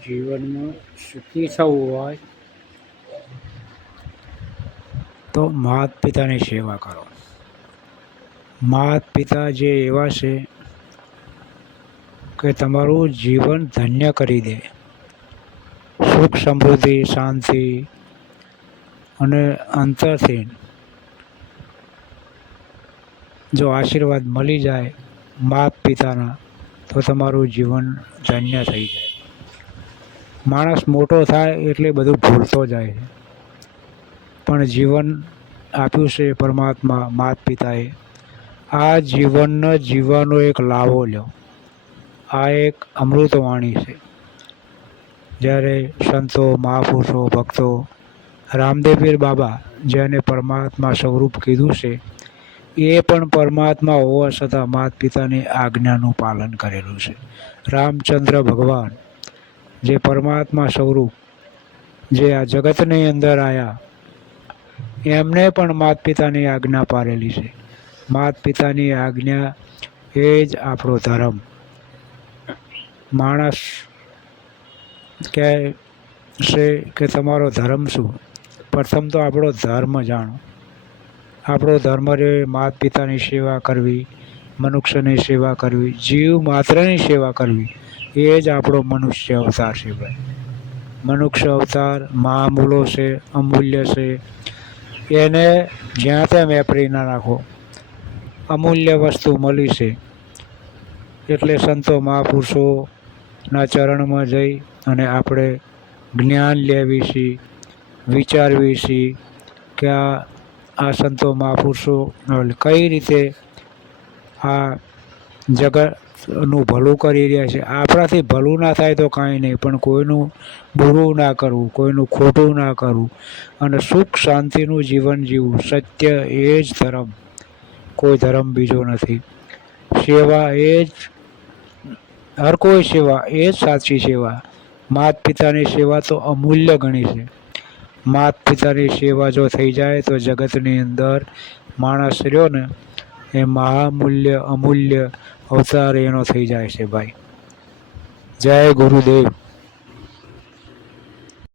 જીવનમાં સુખી થવું હોય તો માતા પિતાની સેવા કરો. માતા પિતા જે એવા છે કે તમારું જીવન ધન્ય કરી દે. સુખ સમૃદ્ધિ શાંતિ અને અંતરથી જો આશીર્વાદ મળી જાય માતા પિતાના તો તમારું જીવન ધન્ય થઈ જાય. માણસ મોટો થાય એટલે બધું ભૂલતો જાય છે, પણ જીવન આપ્યું છે પરમાત્મા માતા પિતાએ. આ જીવનને જીવવાનો એક લાવો લ્યો. આ એક અમૃતવાણી છે. જ્યારે સંતો મહાપુરુષો ભક્તો રામદેવપીર બાબા જેને પરમાત્મા સ્વરૂપ કીધું છે એ પણ પરમાત્મા હોવા છતાં માતા પિતાની આજ્ઞાનું પાલન કરેલું છે. રામચંદ્ર ભગવાન જે પરમાત્મા સ્વરૂપ જે આ જગતની અંદર આવ્યા એમને પણ માતા પિતાની આજ્ઞા પાળેલી છે. માતા પિતાની આજ્ઞા એ જ આપણો ધર્મ. માણસ કહે છે કે તમારો ધર્મ શું? પ્રથમ તો આપણો ધર્મ જાણો. આપણો ધર્મ રે માતા પિતાની સેવા કરવી, મનુષ્યની સેવા કરવી, જીવ માત્રની સેવા કરવી. એ જ આપણો મનુષ્ય અવતાર છે ભાઈ. મનુષ્ય અવતાર મહામૂલો છે, અમૂલ્ય છે. એને જ્યાં ત્યાં વેપરી ના રાખો. અમૂલ્ય વસ્તુ મળી છે એટલે સંતો મહાપુરુષોના ચરણમાં જઈ અને આપણે જ્ઞાન લેવી છીએ, વિચારવી છીએ કે આ સંતો મહાપુરુષો કઈ રીતે આ જગતનું ભલું કરી રહ્યા છે. આપણાથી ભલું ના થાય તો કાંઈ નહીં, પણ કોઈનું બુરું ના કરવું, કોઈનું ખોટું ના કરવું અને સુખ શાંતિનું જીવન જીવવું. સત્ય એ જ ધર્મ, કોઈ ધર્મ બીજો નથી. સેવા એ જ હર કોઈ સેવા એ જ સાચી સેવા. માતા પિતાની સેવા તો અમૂલ્ય ગણી છે. માતા પિતાની સેવા જો થઈ જાય તો જગતની અંદર માણસ રહ્યો ને એ મહામૂલ્ય અમૂલ્ય અવતાર એનો થઈ જાય છે ભાઈ. જય ગુરુદેવ.